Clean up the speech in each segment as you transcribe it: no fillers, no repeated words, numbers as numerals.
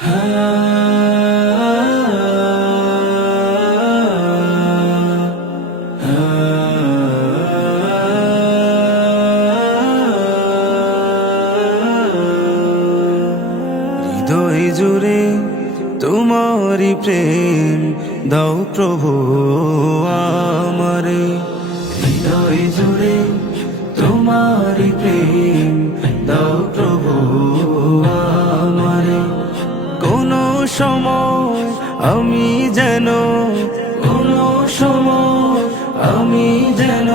হৃদয় জুড়ে তোমারি প্রেম দাও প্রভু আমারে, হৃদয় জুড়ে তোমারি প্রেম দাও প্রভু আমারে। কোনো সময় আমি যেন, কোনো সময় আমি যেন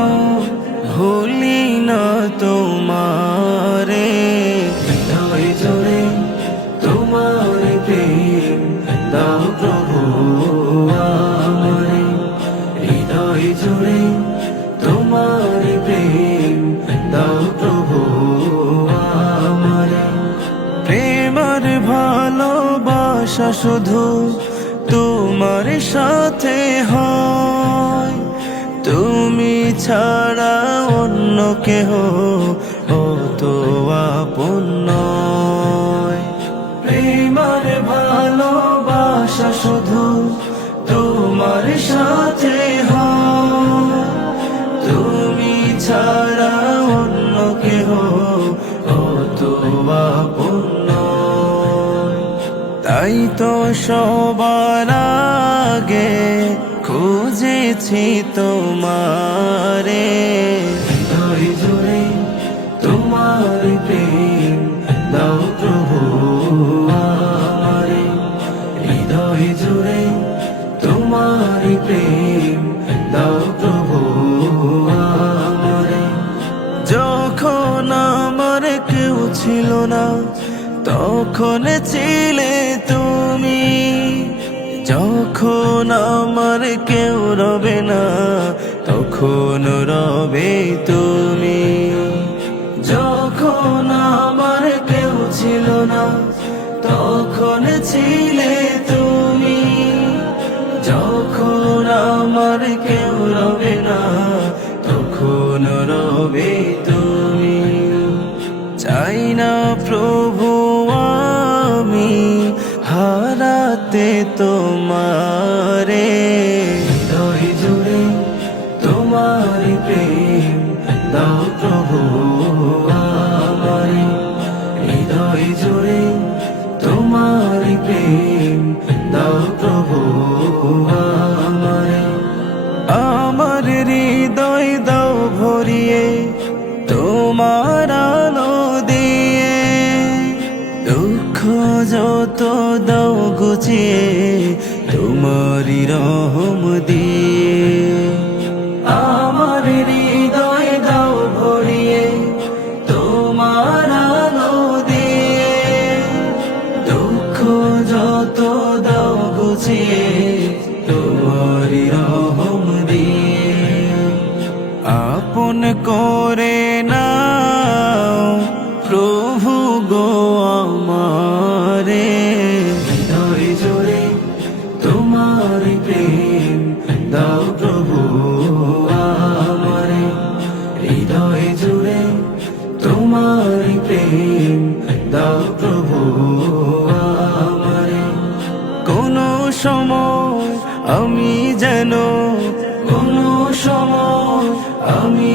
ভুলি না তোমারে, হৃদয় জুড়ে তোমার প্রেম দাও প্রভু আমারে, হৃদয় জুড়ে তোমার প্রেম দাও প্রভু আমারে। প্রেমার ভালোবাসা শুধু তোমার সাথে হয়, তুমি ছাড়া অন্য কেহ ও তো আপন নয়। প্রেমার ভালোবাসা শুধু তোমার সাথে হয়, তুমি ছাড়া অন্য কেহ ও তো আপন নয়। তাই তো সবার আগে খুঁজেছি তোমারে, হৃদয় জুড়ে তোমার প্রেম দাও প্রভু আমারে, হৃদয় জুড়ে তোমার প্রেম দাও প্রভু আমারে। যখন আমার কেউ ছিল না তখন ছিলে তুমি, যখন আমার কেউ রবে না তখন রবে তুমি, যখন আমার কেউ ছিল না তখন ছিলে তুমি, যখন আমার কেউ রবে না তখন রবে তুমি। চাই না প্রভু আমি হারাতে তোমারে, হৃদয় জুড়ে তোমার প্রেম দাও প্রভু আমারে, হৃদয় জুড়ে তোমার প্রেম দাও প্রভু আমারে। আমার হৃদয় দাও ভরিয়ে তোমার আলো দিয়ে, দুঃখ যত দাও গুছিয়ে তোমারি রহম দিয়ে। আমার হৃদয় দাও ভরিয়ে তোমার আলো দিয়ে, দুঃখ যত দাও গুছিয়ে তোমারি রহম দিয়ে। আপন করে নাও প্রভু গো আমারে, হৃদয় জুড়ে তোমার প্রেম দাও প্রভু আমারে, হৃদয় জুড়ে তোমার প্রেম দাও প্রভু আমারে। কোনো সময় আমি যেন, কোনো সময় আমি